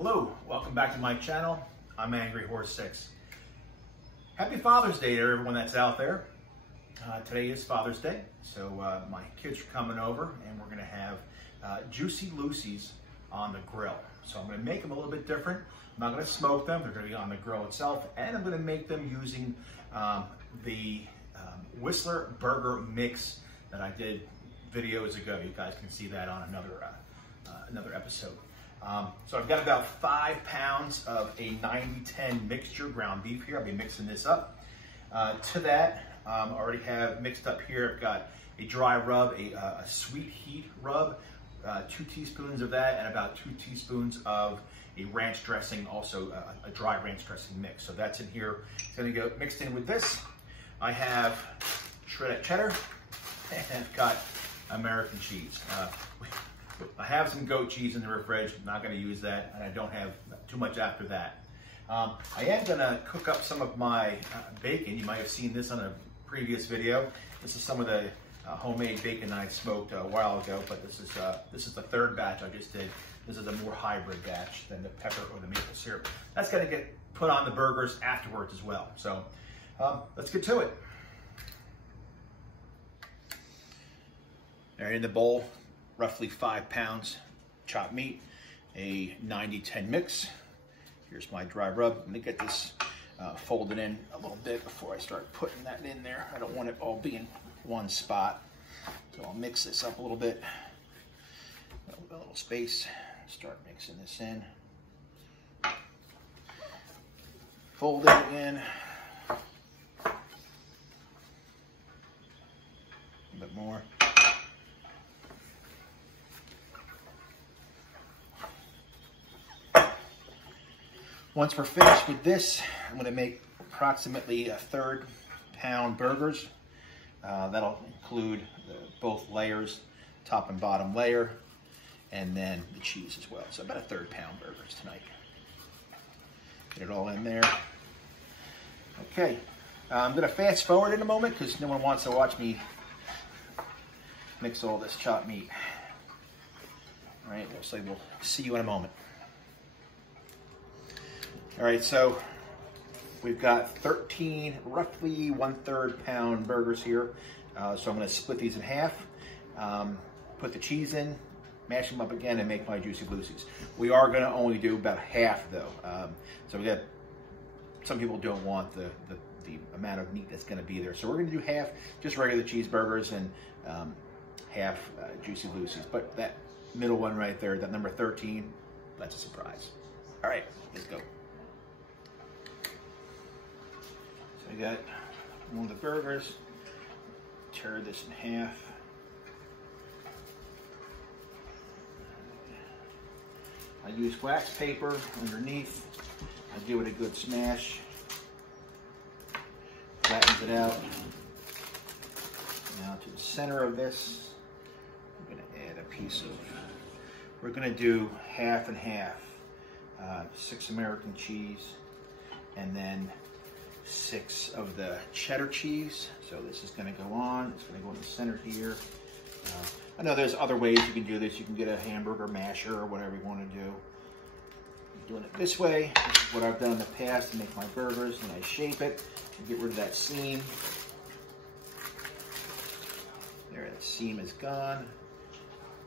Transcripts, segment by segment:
Hello, welcome back to my channel. I'm Angry Horse 6. Happy Father's Day to everyone that's out there. Today is Father's Day, so my kids are coming over and we're gonna have Juicy Lucy's on the grill. So I'm gonna make them a little bit different. I'm not gonna smoke them, they're gonna be on the grill itself, and I'm gonna make them using the Whistler Burger Mix that I did videos ago. You guys can see that on another episode. So I've got about 5 pounds of a 90-10 mixture ground beef here. I'll be mixing this up. To that, I already have mixed up here. I've got a dry rub, a sweet heat rub, 2 teaspoons of that, and about 2 teaspoons of a ranch dressing, also a dry ranch dressing mix. So that's in here. It's gonna go mixed in with this. I have shredded cheddar, and I've got American cheese. I have some goat cheese in the refrigerator. I'm not going to use that, and I don't have too much after that. I am going to cook up some of my bacon. You might have seen this on a previous video. This is some of the homemade bacon I smoked a while ago, but this is the 3rd batch I just did. This is a more hybrid batch than the pepper or the maple syrup. That's going to get put on the burgers afterwards as well. So let's get to it. All right, in the bowl, roughly 5 pounds chopped meat, a 90-10 mix. Here's my dry rub. I'm gonna get this folded in a little bit before I start putting that in there. I don't want it all be in one spot. So I'll mix this up a little bit. A little space, start mixing this in. Fold it in. A bit more. Once we're finished with this, I'm going to make approximately 1/3 pound burgers. That'll include both layers, top and bottom layer, and then the cheese as well. So about 1/3 pound burgers tonight. Get it all in there. Okay, I'm going to fast forward in a moment because no one wants to watch me mix all this chopped meat. All right, so we'll see you in a moment. All right, so we've got 13, roughly 1/3 pound burgers here. So I'm gonna split these in half, put the cheese in, mash them up again, and make my Juicy Lucy's. We are gonna only do about half though. So we got, some people don't want the amount of meat that's gonna be there. So we're gonna do half, just regular cheeseburgers, and half Juicy Lucy's. But that middle one right there, that number 13, that's a surprise. All right, let's go. I got one of the burgers, tear this in half. I use wax paper underneath. I give it a good smash. Flattens it out. Now to the center of this, I'm going to add a piece of, we're going to do half and half. 6 American cheese, and then 6 of the cheddar cheese. So this is going to go on. It's going to go in the center here. I know there's other ways you can do this. You can get a hamburger masher or whatever you want to do. I'm doing it this way. This is what I've done in the past to make my burgers, and I shape it and get rid of that seam. There, that seam is gone.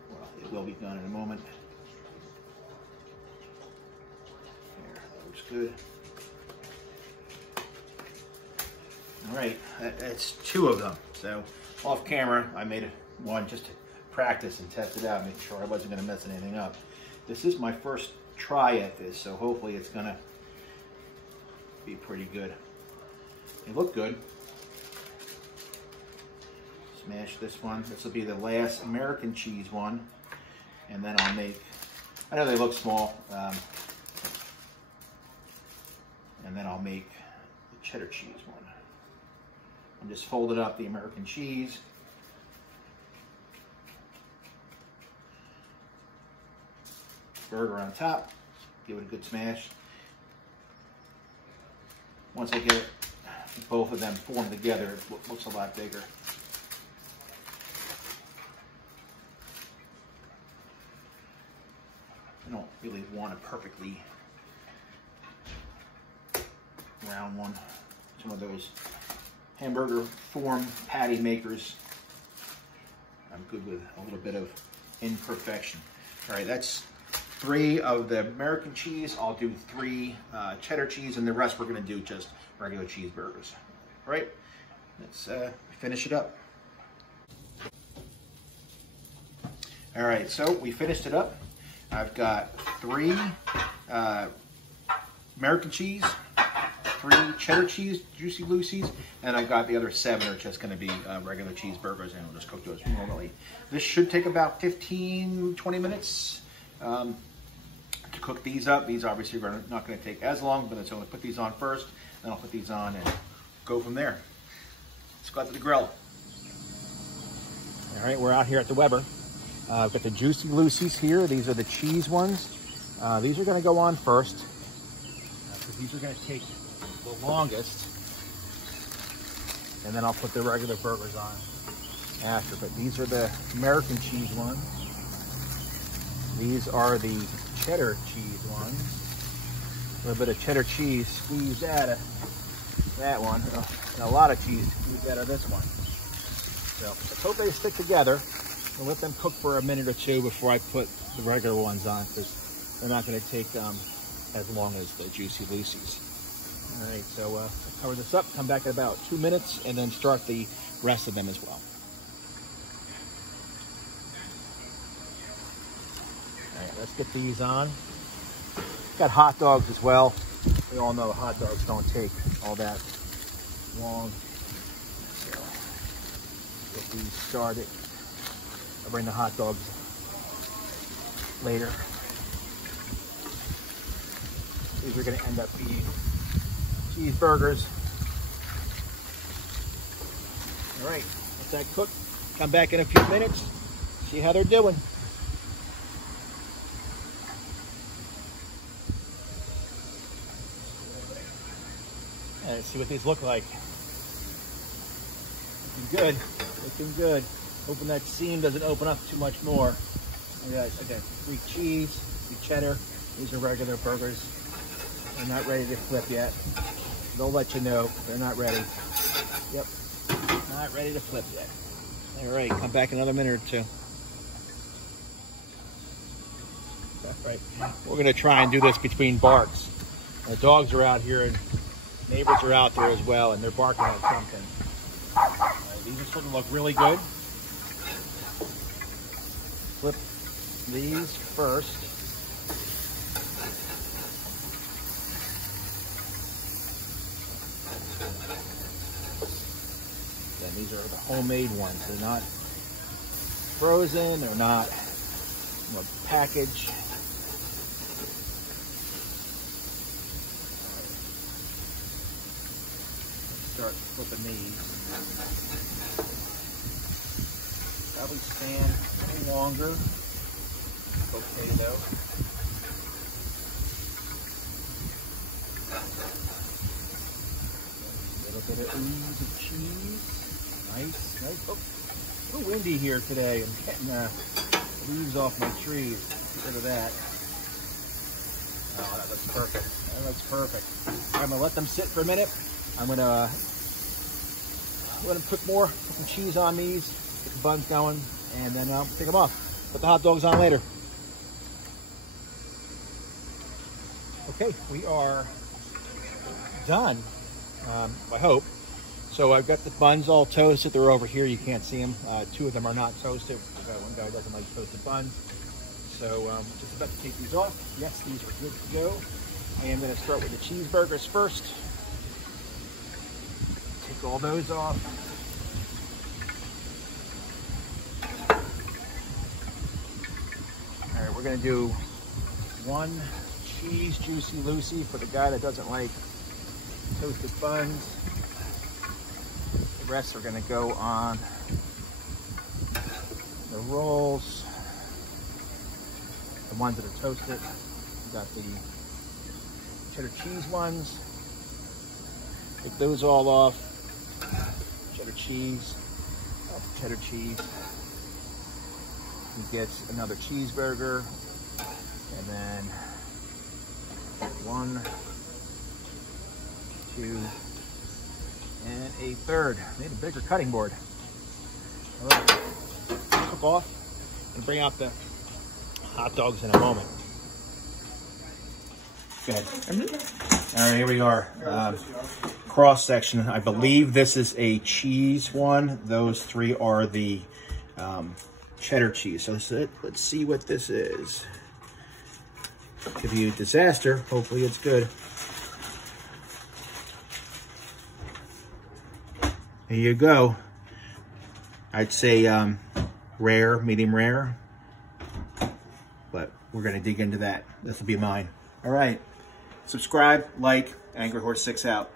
Well, it will be gone in a moment. There, that looks good. All right, that's 2 of them. So off camera, I made one just to practice and test it out, make sure I wasn't gonna mess anything up. This is my first try at this, so hopefully it's gonna be pretty good. They look good. Smash this one. This will be the last American cheese one. And then I'll make, I know they look small, and then I'll make the cheddar cheese one. I'm just folding up the American cheese. Burger on top, give it a good smash. Once I get both of them formed together, it looks a lot bigger. I don't really want a perfectly round one. Some of those hamburger form patty makers, I'm good with a little bit of imperfection. All right, that's 3 of the American cheese. I'll do 3 cheddar cheese, and the rest we're gonna do just regular cheeseburgers. All right, let's finish it up. All right, so we finished it up. I've got 3 American cheese, 3 cheddar cheese, Juicy Lucy's, and I've got the other 7 are just gonna be regular cheeseburgers, and we'll just cook those normally. This should take about 15, 20 minutes to cook these up. These obviously are not gonna take as long, but I'm gonna put these on first, then I'll put these on and go from there. Let's go out to the grill. All right, we're out here at the Weber. I've got the Juicy Lucy's here. These are the cheese ones. These are gonna go on first, because these are gonna take the longest, and then I'll put the regular burgers on after. But these are the American cheese ones. These are the cheddar cheese ones. A little bit of cheddar cheese squeezed out of that one, and a lot of cheese squeezed out of this one. So let's hope they stick together, and let them cook for a minute or 2 before I put the regular ones on, because they're not going to take as long as the Juicy Lucy's. All right, so I'll cover this up, come back in about 2 minutes, and then start the rest of them as well. All right, let's get these on. Got hot dogs as well. We all know hot dogs don't take all that long. So get these started. I'll bring the hot dogs later. These are going to end up being cheeseburgers. All right, let that cook. Come back in a few minutes, see how they're doing. And let's see what these look like. Looking good, looking good. Hoping that seam doesn't open up too much more. Okay, 3 cheese, 3 cheddar. These are regular burgers. They're not ready to flip yet. They'll let you know they're not ready. Yep, not ready to flip yet. All right, come back another minute or 2. All right, we're gonna try and do this between barks. The dogs are out here and neighbors are out there as well, and they're barking at something. These are starting to look really good. Flip these first. And these are the homemade ones. They're not frozen. They're not packaged. Start flipping these. Probably stand a little longer. Okay though. A little bit of ooze of cheese. Nice, nice. Oh, a little windy here today. I'm getting leaves off my trees. Get rid of that. Oh, that looks perfect. That looks perfect. I'm gonna let them sit for a minute. I'm gonna let them cook more. Put some cheese on these. Get the buns going, and then I'll take them off. Put the hot dogs on later. Okay, we are done. I hope. So I've got the buns all toasted. They're over here. You can't see them. 2 of them are not toasted. One guy doesn't like toasted buns. So just about to take these off. Yes, these are good to go. And I'm going to start with the cheeseburgers first. Take all those off. All right, we're going to do 1 cheese Juicy Lucy for the guy that doesn't like toasted buns. The rest are going to go on the rolls, the ones that are toasted. We got the cheddar cheese ones. Take those all off. Cheddar cheese, that's cheddar cheese. He gets another cheeseburger, And then 1, 2, and a third. Need a bigger cutting board. All right, cook off and bring out the hot dogs in a moment. Go ahead. All right, here we are. Cross section. I believe this is a cheese one. Those 3 are the cheddar cheese. So let's see what this is. Could be a disaster. Hopefully it's good. There you go. I'd say rare, medium rare. But we're going to dig into that. This will be mine. All right. Subscribe, like, Angry Horse 6 out.